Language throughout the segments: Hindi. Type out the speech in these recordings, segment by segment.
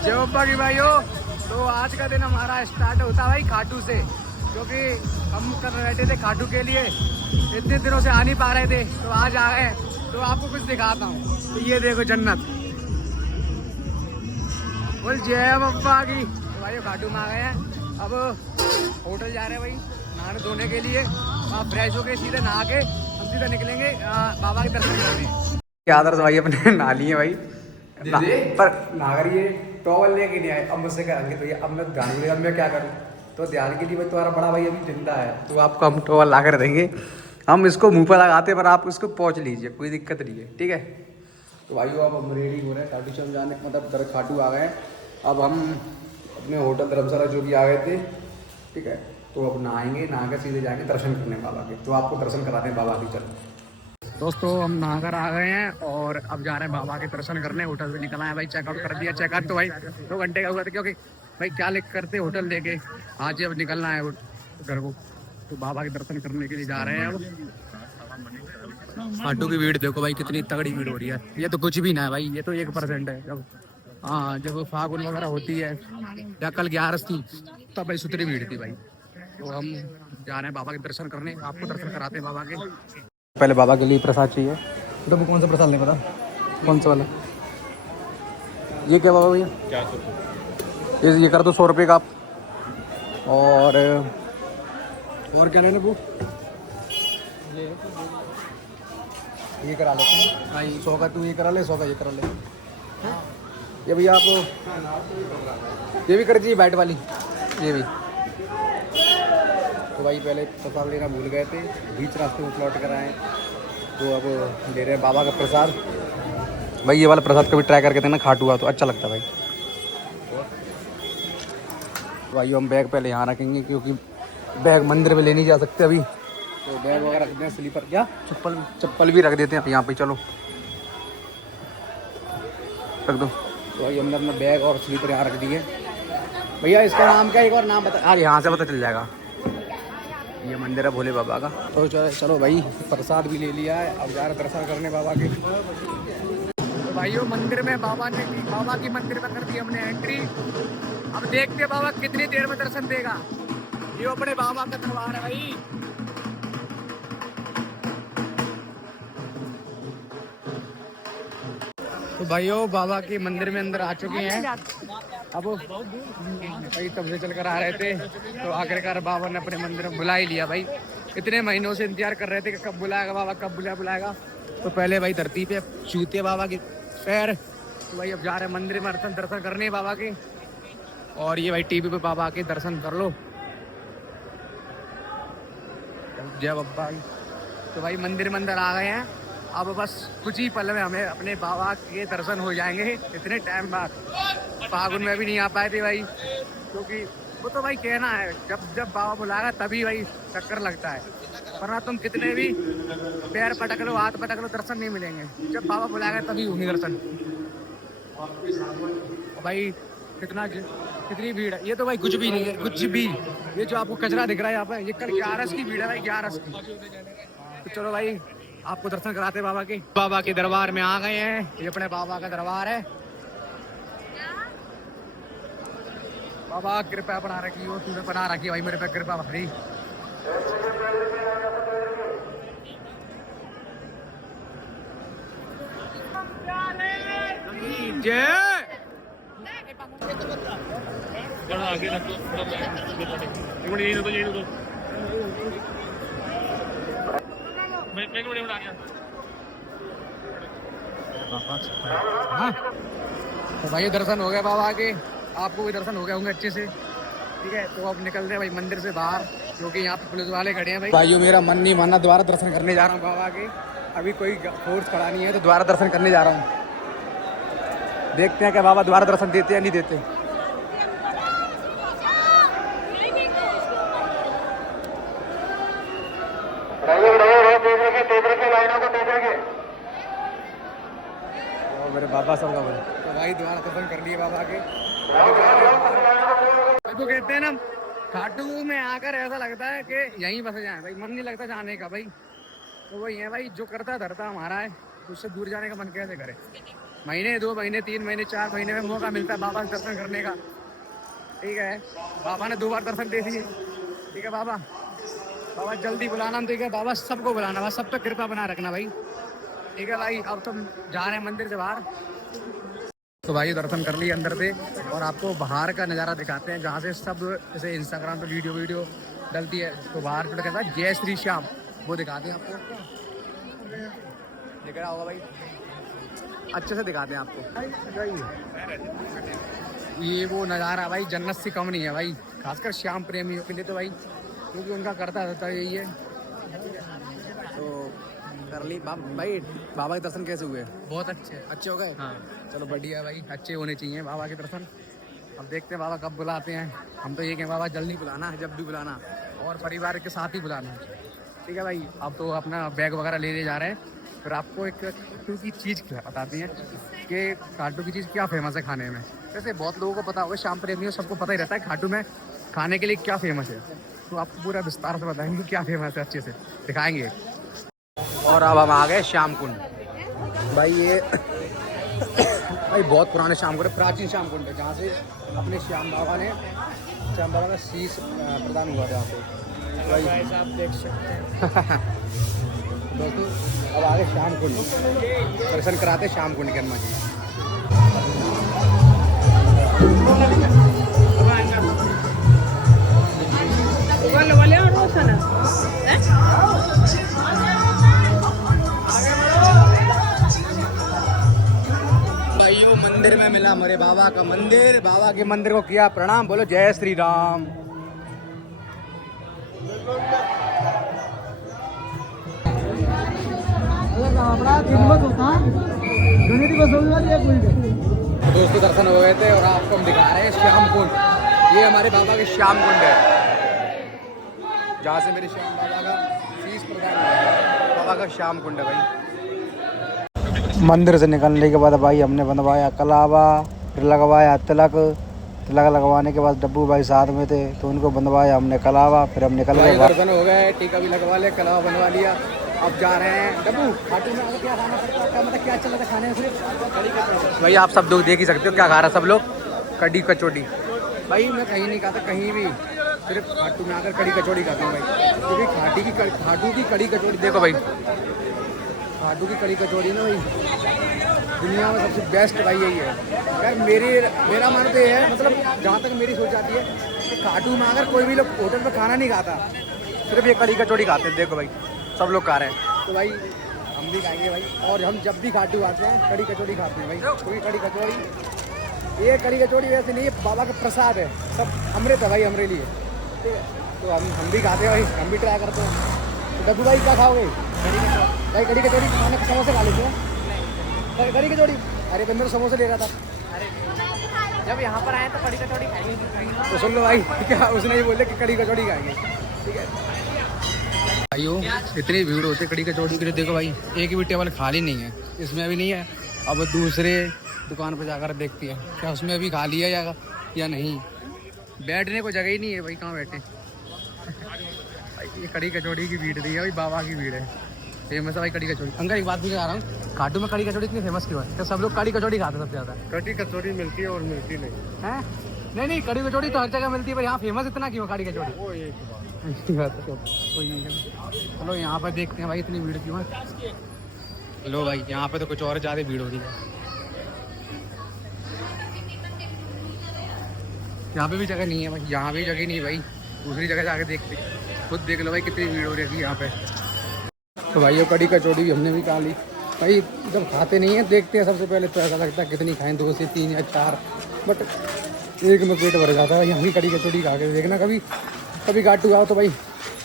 जय बाबा की भाइयों। तो आज का दिन हमारा स्टार्ट होता है भाई खाटू से, क्योंकि हम कर बैठे थे खाटू के लिए, इतने दिनों से आ नहीं पा रहे थे, तो आज आ गए। तो आपको कुछ दिखाता हूँ। तो ये देखो जन्नत, बोल जय बाबा की। तो भाई खाटू में आ गए हैं, अब होटल जा रहे हैं भाई नहाने धोने के लिए। वहाँ फ्रेश होके सीधे नहा के हम सीधे निकलेंगे बाबा के दर्शन करने। क्या आदर्श भाई अपने नहा लिए भाई पर नहा करिए टॉवल लेके नहीं आए। अब मुझसे कहेंगे तो ये अब मैं ध्यान के लिए अब मैं क्या करूँ। तो ध्यान के लिए भाई तुम्हारा बड़ा भाई अभी जिंदा है, तो आपको हम टॉवल ला कर देंगे। हम इसको मुंह पर लगाते पर आप इसको पहुँच लीजिए, कोई दिक्कत नहीं है, ठीक है। तो भाई अब हम रेडी हो रहे हैं खाटू श्याम जाने, मतलब खाटू आ गए हैं। अब हम अपने होटल धर्मशाला जो भी आ गए थे, ठीक है। तो अब नहाएंगे, नहा कर सीधे जाएंगे दर्शन करने बाबा के। तो आपको दर्शन कराते हैं बाबा की। चलो दोस्तों, हम नहाकर आ गए हैं और अब जा रहे हैं बाबा के दर्शन करने। होटल से निकला है भाई, चेकआउट कर दिया। चेकआउट तो भाई 2 घंटे का हुआ था, क्योंकि भाई क्या लिख करते होटल लेके आज ही अब निकलना है घर को। तो बाबा के दर्शन करने के लिए जा रहे हैं अब। खाटू की भीड़ देखो भाई, कितनी तगड़ी भीड़ हो रही है। ये तो कुछ भी ना है भाई, ये तो 1% है। जब हाँ जब फागुन वगैरह होती है या कल 11 थी तब भाई सुतरी भीड़ थी भाई। तो हम जा रहे हैं बाबा के दर्शन करने, आपको दर्शन कराते हैं बाबा के। पहले बाबा के लिए प्रसाद चाहिए, तो वो कौन सा प्रसाद नहीं पता, कौन सा वाला। ये क्या बाबा भैया, ये कर दो 100 रुपये का आप। और क्या लेना वो, ये करा लेते हैं भाई। 100 का तू ये करा ले, 100 का ये करा ले। ये भैया आप ये भी कर दीजिए बैट वाली, ये भी। तो भाई पहले प्रसाद लेना भूल गए थे, बीच रास्ते में प्लॉट कराएँ, तो अब ले रहे हैं बाबा का प्रसाद। भाई ये वाला प्रसाद कभी ट्राई करके देना, खाटू हुआ तो अच्छा लगता है भाई। भाई हम बैग पहले यहाँ रखेंगे, क्योंकि बैग मंदिर में ले नहीं जा सकते अभी। तो बैग वगैरह रखते हैं, स्लीपर या चप्पल भी रख देते हैं यहाँ पे। चलो रख दो। तो भाई हमने अपना बैग और स्लीपर यहाँ रख दिए। भैया इसका नाम क्या, एक और नाम बता। अरे यहाँ से पता चल जाएगा। ये मंदिर है भोले बाबा का। तो चलो भाई प्रसाद भी ले लिया है, अब जा रहे दर्शन करने बाबा के। तो भाइयों मंदिर में बाबा की मंदिर में कर दी हमने एंट्री। अब देखते बाबा कितनी देर में दर्शन देगा। ये अपने बाबा का दरबार है भाई। तो भाइयों बाबा के मंदिर में अंदर आ चुके हैं। अब भाई तब से चल कर आ रहे थे, तो आखिरकार बाबा ने अपने मंदिर में बुला ही लिया भाई। इतने महीनों से इंतजार कर रहे थे कि कब बुलाएगा बाबा, कब बुलाएगा। तो पहले भाई धरती पे छूते बाबा के पैर। तो भाई अब जा रहे हैं मंदिर में दर्शन करने बाबा के। और ये भाई टीवी पे बाबा के दर्शन कर लो, जय बाबा। तो भाई मंदिर में अंदर आ गए हैं, अब बस कुछ ही पल में हमें अपने बाबा के दर्शन हो जाएंगे। इतने टाइम बाद, फागुन में भी नहीं आ पाए थे भाई, क्योंकि वो तो भाई कहना है जब बाबा बुलाएगा तभी भाई चक्कर लगता है, वरना तुम कितने भी पैर पटक लो, हाथ पटक लो, दर्शन नहीं मिलेंगे। जब बाबा बुलाएगा तभी होंगे दर्शन। भाई कितनी भीड़ है। ये तो भाई कुछ भी नहीं है, कुछ भी। ये जो आपको कचरा दिख रहा है यहाँ पे, ये कल 11 की भीड़ है भाई, 11 की। तो चलो भाई आपको दर्शन कराते हैं बाबा के। बाबा के दरबार में आ गए हैं, ये अपने बाबा का दरबार है। बाबा कृपा बना रखी हो, तूने बना रखी है भाई मेरे पे कृपा भाई। जय आगे तो भाई दर्शन हो गए बाबा के, आपको भी दर्शन हो गए होंगे अच्छे से, ठीक है। तो अब निकल रहे भाई मंदिर से बाहर, क्योंकि यहाँ पे पुलिस वाले खड़े हैं भाई। भाइयों मेरा मन नहीं माना, दोबारा दर्शन करने जा रहा हूँ बाबा के। अभी कोई फोर्स खड़ा नहीं है, तो दोबारा दर्शन करने जा रहा हूँ। देखते हैं कि बाबा दोबारा दर्शन देते या नहीं देते। मेरे बाबा सब का बोले, तो भाई दोबारा दर्शन कर लिए बाबा के। तो कहते हैं ना, खाटू में आकर ऐसा लगता है कि यहीं बस जाए भाई, मन नहीं लगता जाने का भाई। तो वही है भाई, जो करता धरता हमारा है, उससे दूर जाने का मन कैसे करे। महीने 2 महीने 3 महीने 4 महीने में मौका मिलता है बाबा के दर्शन करने का। ठीक है, बाबा ने 2 बार दर्शन दे दिए। ठीक है बाबा, बाबा जल्दी बुलाना। ठीक है बाबा, सबको बुलाना, बस सब पे कृपा बना रखना भाई। ठीक है भाई, अब तुम जा रहे हैं मंदिर से बाहर। तो भाई दर्शन कर लिए अंदर से, और आपको बाहर का नज़ारा दिखाते हैं जहाँ से सब जैसे इंस्टाग्राम पे वीडियो डलती है, तो बाहर पे कहता है जय श्री श्याम, वो दिखाते हैं आपको। दिख रहा होगा भाई, अच्छे से दिखाते हैं आपको। ये वो नज़ारा भाई जन्नत से कम नहीं है भाई, खासकर श्याम प्रेमियों के लिए तो भाई, क्योंकि उनका करता रहता है यही है। तो कर ली भाई, बाबा के दर्शन कैसे हुए? बहुत अच्छे हो गए। हाँ चलो बढ़िया भाई, अच्छे होने चाहिए बाबा के दर्शन। अब देखते हैं बाबा कब बुलाते हैं। हम तो ये कहें बाबा जल्दी बुलाना, जब भी बुलाना, और परिवार के साथ ही बुलाना। ठीक है भाई, अब तो अपना बैग वगैरह ले जा रहे हैं। फिर आपको एक खाटू की चीज़ बताती हैं कि खाटू की चीज़ क्या फेमस है खाने में। वैसे बहुत लोगों को पता होगा, श्याम प्रेमियों सबको पता ही रहता है खाटू में खाने के लिए क्या फेमस है। तो आपको पूरा विस्तार से बताएंगे क्या फेमस है, अच्छे से दिखाएंगे। और अब हम आ गए श्याम कुंड भाई। ये भाई बहुत पुराने श्याम कुंड है, प्राचीन श्याम कुंड है, जहाँ से अपने श्याम बाबा का शीश प्रदान हुआ था यहाँ पे। भाई आप देख सकते हैं दोस्तों। अब आगे श्याम कुंड, दर्शन कराते श्याम कुंड के हनुमान जी। भाई वो मंदिर में मिला हमारे बाबा का मंदिर, बाबा के मंदिर को किया प्रणाम, बोलो जय श्री राम। दोस्तों दर्शन हो गए थे और आपको हम दिखा रहे हैं श्याम कुंड। ये हमारे बाबा के श्याम कुंड है, जहाँ से मेरे श्याम बाबा का शीश प्रदान हुआ है। बाबा का श्याम कुंड है भाई। मंदिर से निकलने के बाद भाई हमने बनवाया कलावा, फिर लगवाया तिलक लगवाने के बाद डब्बू भाई साथ में थे तो उनको बनवाया हमने कलावा। फिर हम निकल गए, दर्शन हो गए, टीका भी लगवा लिया, कलावा बनवा लिया। अब जा रहे हैं डब्बू खाटू में। क्या खाना पड़ता है, मतलब क्या चल रहा था खाने में? सिर्फ भाई आप सब लोग देख ही सकते हो क्या खा रहा सब लोग, कड़ी कचौड़ी। भाई मैं कहीं नहीं खाता, कहीं भी, सिर्फ खाटू में आकर कड़ी कचौड़ी खाता हूँ भाई, क्योंकि खाटू की कड़ी कचौड़ी देखो भाई, खाटू की कड़ी कचौड़ी ना भाई दुनिया में सबसे बेस्ट भाई यही है यार। मेरा मानना तो ये है, मतलब जहाँ तक मेरी सोच आती है कि खाटू में अगर कोई भी लोग होटल में खाना नहीं खाता, सिर्फ ये कड़ी कचौड़ी खाते हैं। देखो भाई सब लोग खा रहे हैं, तो भाई हम भी खाएंगे भाई। और हम जब भी खाटू आते हैं कड़ी कचौड़ी खाते हैं भाई, क्योंकि कड़ी कचौड़ी, ये कड़ी कचौड़ी वैसे नहीं है, बाबा का प्रसाद है, सब अमृत है भाई हमारे लिए। ठीक है, तो हम भी खाते हैं भाई, हम भी ट्राई करते हैं। तो डब्बू भाई क्या खाओगे? भाई कड़ी कचौड़ी खाने के समोसे खा लेते हैं, कड़ी कचौड़ी। अरे तो मेरे समोसे ले रहा था। अरे जब यहाँ पर आए तो कड़ी कचौड़ी खाएंगे। तो सुन लो भाई, क्या उसने ही बोले कि कड़ी कचौड़ी खाएंगे। ठीक है भाइयों, इतनी भीड़ होती है कड़ी कचौड़ी के लिए। देखो भाई एक भी टेबल खाली नहीं है, इसमें भी नहीं है। अब दूसरे दुकान पर जाकर देखती है क्या उसमें अभी खाली है या नहीं। बैठने को जगह ही नहीं है भाई, कहाँ बैठे। ये कड़ी कचौड़ी की भीड़ नहीं है भाई, बाबा की भीड़ है। फेमस है भाई कड़ी कचौड़ी। अंकल एक बात पूछने आ रहा हूँ, खाटू में कड़ी कचौड़ी इतनी फेमस क्यों है? क्या सब लोग कड़ी कचौड़ी खाते हैं सबसे ज़्यादा? कड़ी कचौड़ी मिलती है और मिलती नहीं है। नहीं कड़ी कचौड़ी तो हर जगह मिलती है पर यहाँ फेमस इतना क्यों कड़ी कचौड़ी? वो एक बात है। कोई नहीं, चलो यहाँ पर देखते हैं भाई इतनी भीड़ क्यों है। लो भाई यहाँ पे तो कुछ और ज़्यादा भीड़ हो रही है। यहाँ पे भी जगह नहीं है भाई, यहाँ भी जगह नहीं है भाई, दूसरी जगह जाके देखते, खुद देख लो भाई कितनी भीड़ हो रही है यहाँ पे। तो भाई ये कड़ी कचौड़ी भी हमने भी खा ली भाई। जब खाते नहीं हैं देखते हैं सबसे पहले तो ऐसा लगता है कितनी खाएं, 2 से 3 या 4, बट एक में पेट भर जाता है। यहाँ की कड़ी कचौड़ी खा के देखना, कभी घाटू आओ तो भाई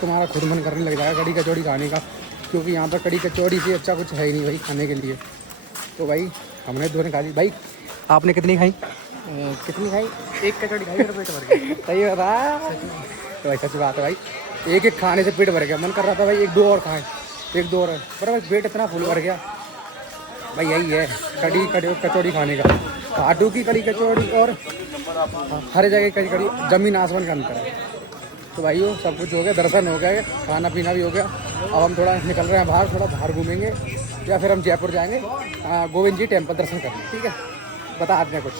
तुम्हारा खुद मन करने लग जाएगा कड़ी कचौड़ी खाने का, क्योंकि यहाँ पर कड़ी कचौड़ी से अच्छा कुछ है ही नहीं भाई खाने के लिए। तो भाई हमने 2 ने खा ली। भाई आपने कितनी खाई? कितनी खाई? एक कचौड़ी खाई, मेरा पेट भर गया। सही बता तो भाई, सच बात है भाई, एक खाने से पेट भर गया। मन कर रहा था भाई 1-2 और खाएं, 1-2 और, पर भाई पेट इतना फुल भर गया भाई। यही है कड़ी कचौड़ी खाने का, खाटू की कड़ी कचौड़ी और हर जगह की कड़ी, जमीन आसमान का अंतर है। तो भाइयों सब कुछ हो गया, दर्शन हो गए, खाना पीना भी हो गया। अब हम थोड़ा निकल रहे हैं बाहर, थोड़ा बाहर घूमेंगे। या फिर हम जयपुर जाएंगे गोविंद जी टेम्पल दर्शन करने। ठीक है, बता आते हैं कुछ।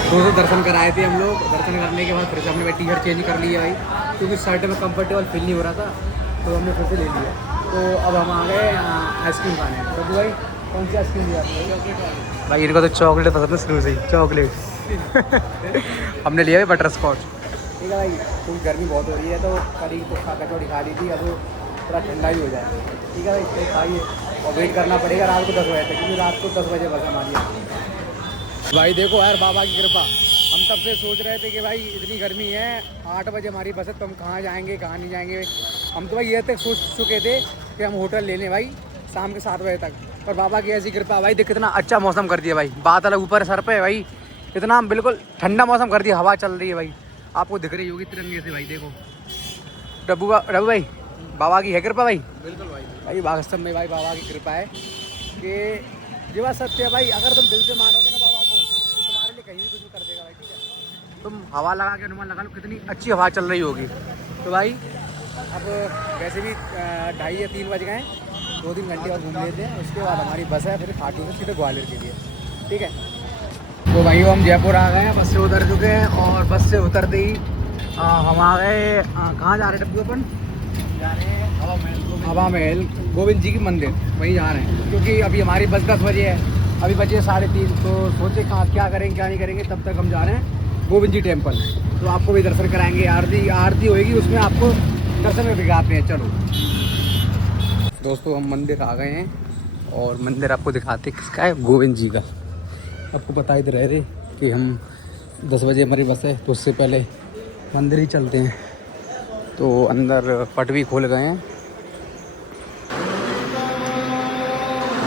दोस्तों दर्शन कराए थे हम लोग, दर्शन करने के बाद फिर से हमने भाई टी शर्ट चेंज कर ली है भाई, क्योंकि शर्ट में कंफर्टेबल फील नहीं हो रहा था, तो हमने फिर से ले लिया। तो अब हम आ गए आइसक्रीम खाने। तो भाई कौन सी आइसक्रीम लिया भाई? इनको तो चॉकलेट पसंद है शुरू से ही, चॉकलेट। हमने लिया है बटर स्कॉच। ठीक है भाई, क्योंकि गर्मी बहुत हो रही है तो करी तो कचौड़ी खा ली थी, अब थोड़ा ठंडा ही हो जाए। ठीक है भाई, तो खाइए और वेट करना पड़ेगा रात को 10 बजे तक, क्योंकि रात को 10 बजे बस हमारी आती है। भाई देखो यार बाबा की कृपा, हम तब से सोच रहे थे कि भाई इतनी गर्मी है, 8 बजे हमारी बस है, तो हम कहाँ जाएंगे कहाँ नहीं जाएंगे। हम तो भाई ये तक सोच चुके थे कि हम होटल ले लें भाई शाम के 7 बजे तक, पर बाबा की ऐसी कृपा भाई, देख कितना अच्छा मौसम कर दिया भाई, बादल ऊपर सर पे भाई, इतना बिल्कुल ठंडा मौसम कर दिया, हवा चल रही है भाई, आपको दिख रही होगी तिरंगे से भाई। देखो डब्बू भाई, बाबा की है कृपा भाई। बिल्कुल भाई वास्तव में भाई बाबा की कृपा है कि ये बात सत्य है भाई, अगर तुम दिल से मानोगे ना बाबा को तो तुम्हारे लिए कहीं भी कुछ भी कर देगा भाई। ठीक है, तुम हवा लगा के अनुमान लगा लो कितनी अच्छी हवा चल रही होगी। तो भाई अब वैसे भी 2:30 या 3 बज गए हैं, 2-3 घंटे और घूम लेते हैं, उसके बाद हमारी बस है फिर खाटू से सीधे ग्वालियर के लिए। ठीक है, तो भाई हम जयपुर आ गए हैं, बस से उतर चुके हैं, और बस से उतरते ही हम आ गए कहाँ जा रहे हैं डब्बू अपन? जा रहे हैं हवा महल गोविंद जी की मंदिर, वहीं जा रहे हैं, क्योंकि अभी हमारी बस 10 बजे है, अभी बजे 3:30, तो सोचे कहाँ क्या करेंगे क्या नहीं करेंगे, तब तक हम जा रहे हैं गोविंद जी टेम्पल। तो आपको भी दर्शन कराएंगे, आरती होएगी उसमें आपको दर्शन में दिखाते हैं। चलो दोस्तों हम मंदिर आ गए हैं, और मंदिर आपको दिखाते किसका है, गोविंद जी का। आपको बता ही रहे थे कि हम 10 बजे हमारी बस है, तो उससे पहले मंदिर ही चलते हैं। तो अंदर पट भी खोल गए हैं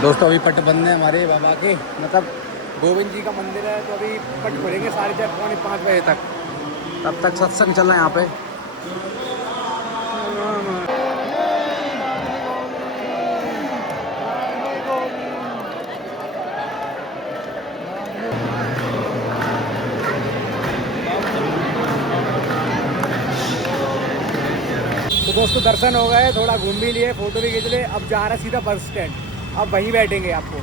दोस्तों, अभी पट बंद है हमारे बाबा के, मतलब गोविंद जी का मंदिर है, तो अभी पट खोलेंगे 4:30-5 बजे तक, तब तक सत्संग चल रहा है यहाँ पे। तो दोस्तों दर्शन हो गए, थोड़ा घूम भी लिए, फोटो भी खींच लिए, अब जा रहा है सीधा बस स्टैंड, अब वहीं बैठेंगे आपको,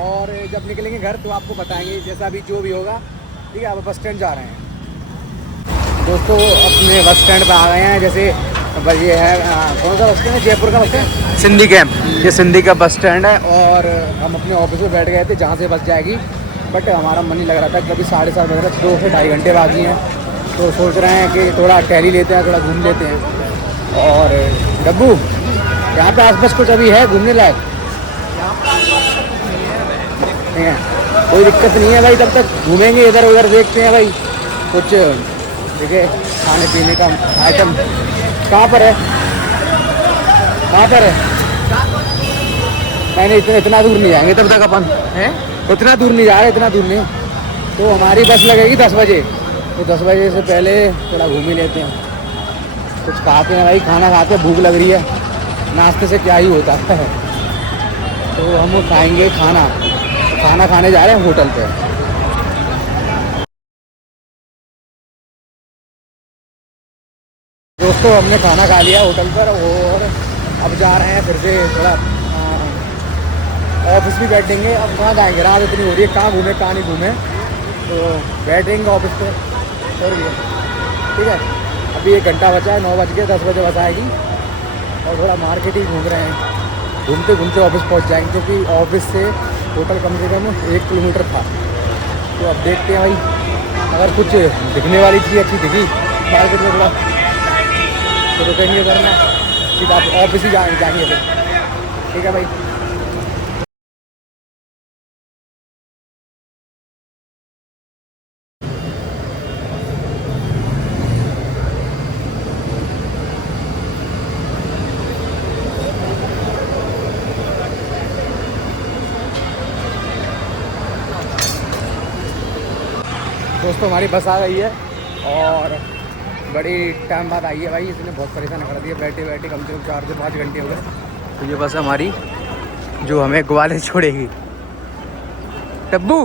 और जब निकलेंगे घर तो आपको बताएंगे जैसा भी जो भी होगा। ठीक है, अब बस स्टैंड जा रहे हैं दोस्तों, अपने बस स्टैंड पे आ गए हैं। जैसे ये है कौन सा बस स्टैंड है? जयपुर का बस स्टैंड, सिंधी कैंप, ये सिंधी का बस स्टैंड है, और हम अपने ऑफिस में बैठ गए थे जहाँ से बस जाएगी, बट हमारा मन नहीं लग रहा था, कभी 7:30 बज रहा, 2 से 2.5 घंटे बाकी हैं, तो सोच रहे हैं कि थोड़ा टहली लेते हैं, थोड़ा घूम लेते हैं। और डब्बू यहाँ पे आसपास कुछ अभी है घूमने लायक? नहीं है, कोई दिक्कत नहीं है भाई, तब तक घूमेंगे इधर उधर, देखते हैं भाई कुछ देखिए खाने पीने का आइटम। कहाँ पर है, कहाँ पर है? नहीं इतना दूर नहीं जाएंगे तब तक अपन है, उतना दूर नहीं जा रहे, इतना दूर नहीं। तो हमारी बस लगेगी 10 बजे, तो 10 बजे से पहले थोड़ा घूम ही लेते हैं, कुछ खाते हैं भाई, खाना खाते हैं, भूख लग रही है, नाश्ते से क्या ही होता है। तो हम खाएंगे खाना, तो खाना खाने जा रहे हैं होटल पे। दोस्तों हमने खाना खा लिया होटल पर, और अब जा रहे हैं फिर से थोड़ा ऑफिस भी बैठेंगे। अब कहाँ जाएंगे, रात इतनी हो रही है, कहाँ घूमे कहाँ नहीं घूमे, तो बैठेंगे ऑफिस पे और भी। ठीक है, अभी 1 घंटा बचा है, 9 बज गए, 10 बजे बस आएगी, और थोड़ा मार्केट ही घूम रहे हैं, घूमते घूमते ऑफिस पहुंच जाएंगे, क्योंकि ऑफिस से होटल कम से कम 1 किलोमीटर था। तो अब देखते हैं भाई, अगर कुछ दिखने वाली चीज़ अच्छी दिखी मार्केट में थोड़ा, तो रुकेंगे करना, सीधा ऑफिस ही जाएंगे फिर। ठीक है भाई। दोस्तों हमारी बस आ गई है, और बड़ी टाइम बाद आई है भाई, इसने बहुत परेशान कर दिया, बैठे बैठे कम से कम 4 से 5 घंटे हो गए। तो ये बस हमारी जो हमें ग्वालियर छोड़ेगी। टब्बू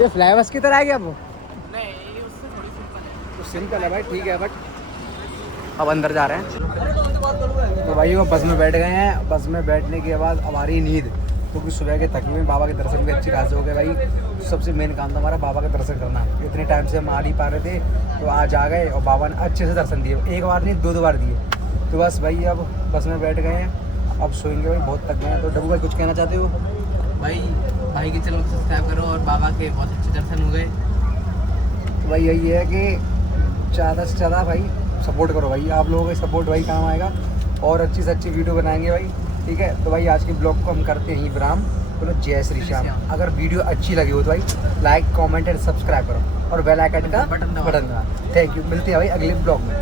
ये फ्लाई बस की तरह है क्या वो? नहीं, उससे थोड़ी सिंपल है भाई, ठीक है, बट अब अंदर जा रहे हैं। तो भाई वो बस में बैठ गए हैं, बस में बैठने के बाद अब आ रही नींद, क्योंकि सुबह के थके हुए बाबा के दर्शन भी अच्छे खासे हो गए भाई। सबसे मेन काम था हमारा बाबा का दर्शन करना। इतने टाइम से हम आ नहीं पा रहे थे, तो आज आ गए और बाबा ने अच्छे से दर्शन दिए, एक बार नहीं 2 बार दिए। तो बस भाई अब बस में बैठ गए हैं, अब सोएंगे भाई, बहुत थक गए हैं। तो डब्बू भाई कुछ कहना चाहते हो? भाई के चैनल को सब्सक्राइब करो और बाबा के बहुत अच्छे दर्शन हो गए। तो भाई यही है कि ज़्यादा से ज़्यादा भाई सपोर्ट करो भाई, आप लोगों का सपोर्ट भाई काम आएगा और अच्छी से अच्छी वीडियो बनाएंगे भाई, ठीक है। तो भाई आज के ब्लॉग को हम करते हैं विराम। बोलो जय श्री श्याम। अगर वीडियो अच्छी लगी हो तो भाई लाइक कमेंट एंड सब्सक्राइब करो और बेल आइकन का बटन दबाओ। बटन दबाओ। थैंक यू, मिलते हैं भाई अगले ब्लॉग में।